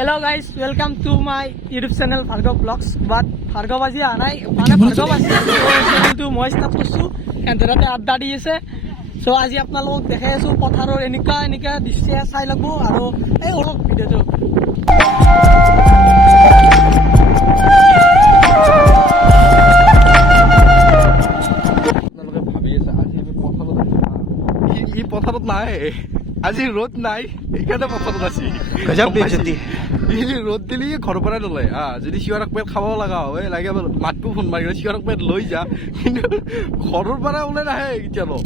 Hello guys, welcome to my YouTube channel Bhargav Vlogs. But Bhargav aji anai mane Bhargav aji channel tu moi start korchu enterate adda di ase. So aji apnalok dekhai asu potharor enika dishya sai lagbo aro ei olok video tu আপোনালোকে ভাবি আছে আজি আমি পথাৰত ই পথাৰত নাই আজি ৰ'দ নাই এইকাৰণে পথাৰত আছি গজব বেজতি ৰ'দ দিলি ঘৰৰ পৰা নলয় যদি চিঞৰক পেট খাব লগা হয় লাগে মাতটো ফোন মাৰি চিঞৰক পেট লৈ যা কিন্তু ঘৰৰ পৰা ওলাই নাহে এতিয়ানো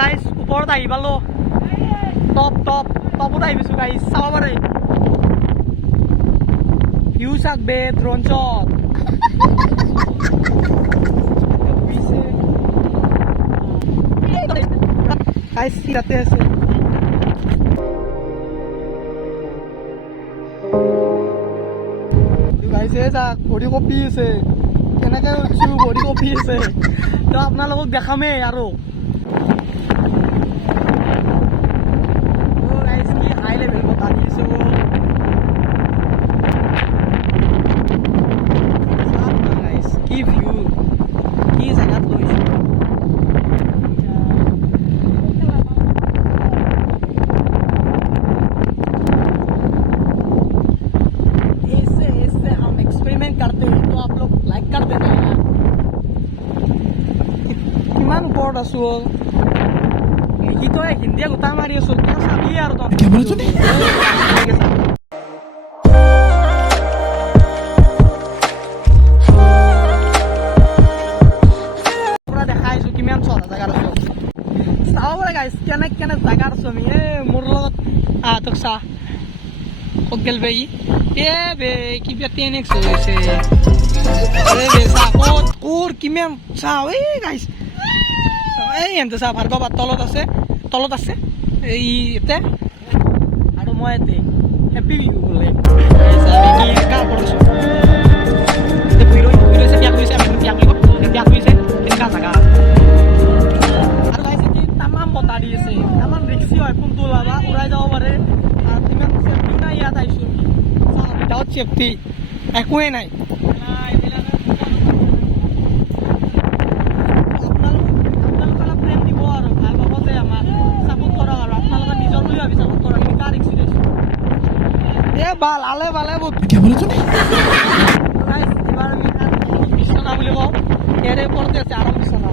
guys, ওপৰত আহি পালো টপত আহি পাইছো গাইজ চাব পাৰে ভিউ চাকবে ড্ৰোন শ্বট গাইজ ইয়াতে আছে গাইজ ঘড়ী কপি আছে কেনেকে উঠিছো ঘড়ী কপি আছে তো আপোনালোকক দেখামেই আৰু কি ভিউ কি জেগাত লৈছো ऐसे हम एक्सपेरिमेंट करते हैं तो आप लोग लाइक कर देना यार किमान ऊपर आसो लिखित है हिंदी गोटा मारी आसो क्या चाबी यार तो क्या बोला तूने কেনে জাগাৰ ছমি মোৰ লগত তোক চা ক'ত গেল বে বে কিবা টেনেক্স হৈছে বে চা ক'ত কিমান চা গাইছ এনতে চা ভাৰ্গৱ তলত আছে এই ইয়াতে আৰু মই ইয়াতে হেপী বিহু বোলে কাৰ কৰিছো জাগা দি আছে ইমান ৰিক্সি হয় ফোনটো লাবা উৰাই যাব পাৰে আৰু ইমান চেফটি নাই ইয়াত আহিছো উইদাউট চেফটি একোৱেই নাই আপোনালোকে অলপ প্ৰেম দিব আৰু ভাল পাব যে আমাক ছাপোৰ্ট কৰক আৰু আপোনালোকে নিজৰ বুলি ভাবি ছাপোৰ্ট কৰক কিন্তু কাৰ এক্সিডেণ্ট ভাল ভালে বহুত এবাৰ আমি বিশ্বনা বুলি কওঁ ইয়াৰে ওপৰতে আছে আৰাম বিশ্বনা